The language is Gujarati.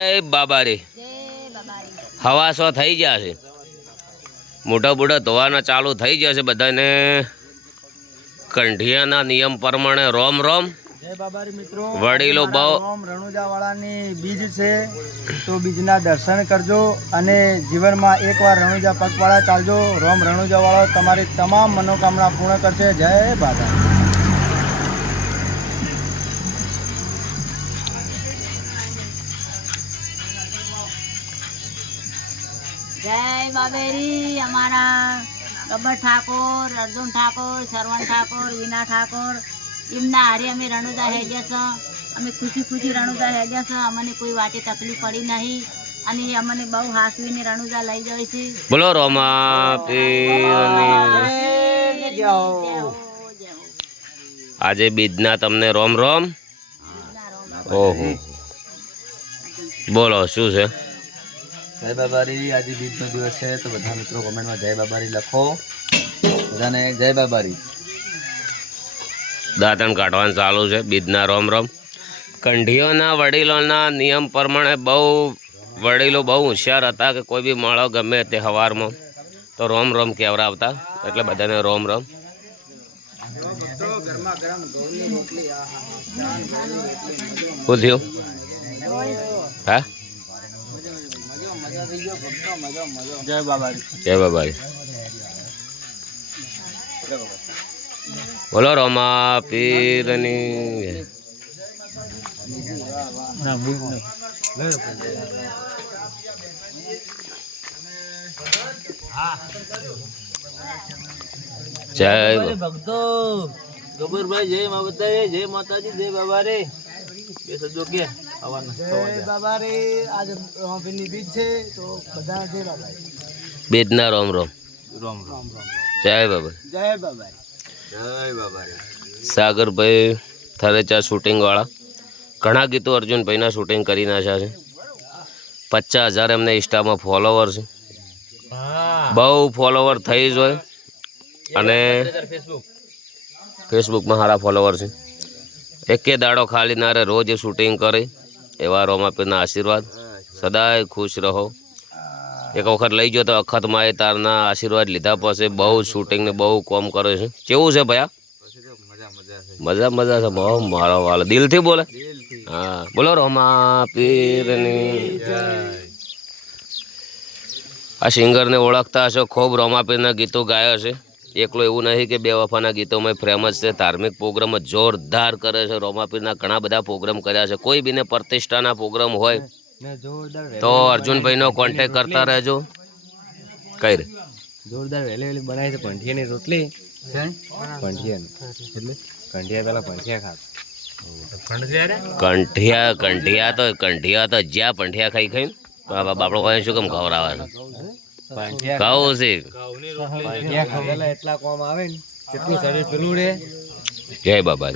એ બાબા રે હવા સો થઈ જશે, મોટા મોટા ધોવાના ચાલુ થઈ જશે બધાને. કંઢિયાના નિયમ પ્રમાણે રોમ રોમ. જય બાબારી મિત્રો, વડીલો બહુ રોમ રણુજા વાળાની બીજ છે તો બીજના દર્શન કરજો અને જીવનમાં એકવાર રણુજા પગપાળા ચાલજો. રોમ રણુજા વાળો તમારી તમામ મનોકામના પૂર્ણ કરશે. જય બાબા. જય બાબેરી. અમારા ગબ્બર ઠાકોર, અર્જુન ઠાકોર, શરવણ ઠાકોર, વિના ઠાકોર એમના હારે અમે રણુજા હેડ્યા છે. અમે ખુશી ખુશી રણુજા હેડ્યા છે. અમને કોઈ વાટે તકલીફ પડી નહીં અને અમને બહુ હાસવીને રણુજા લઈ જાય છે. બોલો રોમા પીરની. આજે બીજના તમને રોમ રોમ. ઓહો, બોલો શું છે? જય બાબારી. આજે બીજનો દિવસ છે તો બધા મિત્રો કોમેન્ટમાં જય બાબારી લખો. બધાને જય બાબારી. દાંતણ કાઢવાનું ચાલુ છે. બીજના રોમ રોમ. કંઢીઓના વડીલોના નિયમ પ્રમાણે વડીલો બહુ હોશિયાર હતા કે કોઈ બી માળો ગમે તે સવારમાં તો રોમ રોમ કહેવરાવતા, એટલે બધાને રોમ રોમ. શું થયું? હા, જય બાબારી. જય બાબારી. બોલો રોમા પીરની. જય ભક્તો ગબ્બરભાઈ, જય મા બતાએ, જય માતાજી, જય બાબા રે. બે સજો કે જય બાબા રે. આજ રોમપીરની બીજ છે તો બધા જય બાબા. બીજના રોમ રોમ. રોમ રોમ. જય બાબા. જય બાબા. જય બાબા રે. સાગરભાઈ થરેચા શૂટિંગ વાળા ઘણા ગીતો અર્જુનભાઈના શૂટિંગ કરી નાખ્યા છે. 50,000 એમને ઇન્સ્ટામાં ફોલોવર છે. બહુ ફોલોવર થઈ જ હોય અને ફેસબુકમાં સારા ફોલોવર છે. એકે દાડો ખાલી ના રહે, રોજ શૂટિંગ કરે. એવા રોમાપીરના આશીર્વાદ. સદાય ખુશ રહો. એક વખત લઈ ગયો તો અખતમાં એ તારના આશીર્વાદ લીધા પછી બહુ શૂટિંગને બહુ કોમ કરે છે. કેવું છે ભૈયા? મજા મજા છે બહુ. મારો વાલો દિલથી બોલે. હા, બોલો રોમા પીરની. આ સિંગરને ઓળખતા હશો, ખૂબ રોમાપીરના ગીતો ગાયા છે. એકલો એવું નહીં કે બે વફાના ગીતોમાં ફેમસ છે. ધાર્મિક પ્રોગ્રામ જોરદાર કરે છે. રોમાપીરના ઘણા બધા પ્રોગ્રામ કર્યા છે. કોઈ બીને પ્રતિષ્ઠાના પ્રોગ્રામ હોય તો અર્જુનભાઈનો કોન્ટેક કરતા રહેજો. કઈ રે જોરદાર વહેલી વહેલી બનાવી છે પંઠિયાની રોટલી. પંઠિયાની એટલે કંઠિયા પેલા પંઠિયા ખાતા. કંઠિયા તો જ્યાં પંઠિયા ખાઈ ખાઈ બાપડો કોઈ શું કેમ ખવડાવે છે? કહું છે એટલા કોમ આવે ને કેટલું શરીર પેલું રે. જય બાબા.